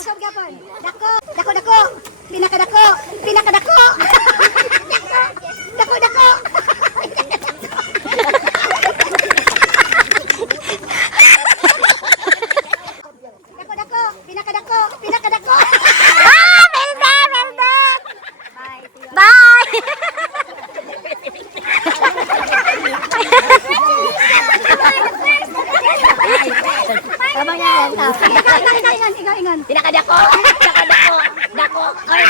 Dako, dako, dako. Pinakadako, pinakadako. Dako, dako. Dako, dako, pinakadako, pinakadako. Melda! Melda! Bye! Tama yan. Ingan. Pinakadako! Pinakadako! Dako! Ay!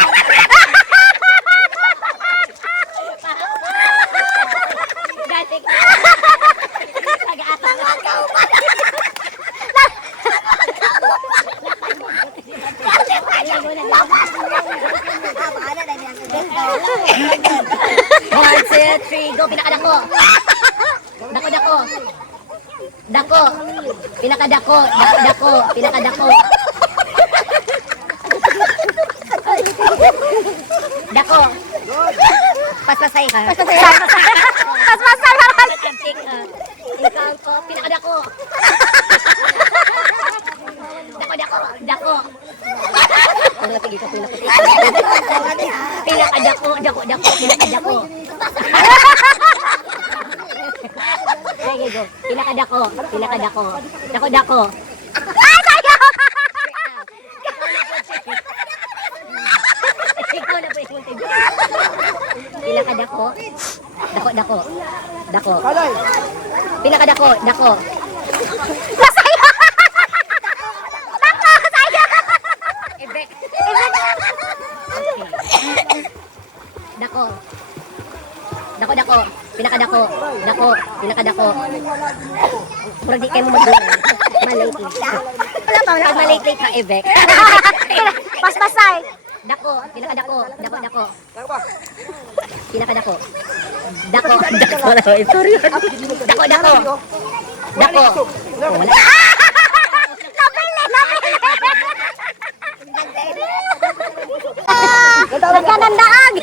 Dati ka! Nag-aatang ka! One, two, three, go! Pinakadako! Dako, dako! Dako! Pinakadako! Dako, dako! Pinakadako! Dako! Paspasay ha? Paspasay ha? Antik ha? Ikaw ko! Pinakadako! Dako, dako! Dako! Pinakadako! Dako, dako! Pinakadako! Sige, go. Pinakadako. Pinakadako. Dako, dako. Ay, tayo! Ikaw na po yung pinakadako. Dako, dako. Dako. Pinakadako. Dako. Masaya! Dako, saya! Ebek. Ebek. Okay. Dako. Dako, dako. Pinakadako. Dako. Pinakadako. Murag di kayo mo mag-doon. Malate. Pag malate ka, Ebek. Paspasay. Dako. Pinakadako. Dako, dako. Pinakadako. Dako. Dako. Sorry. Dako, dako. Dako. Wala. Napili. Napili. Nagkanandaag.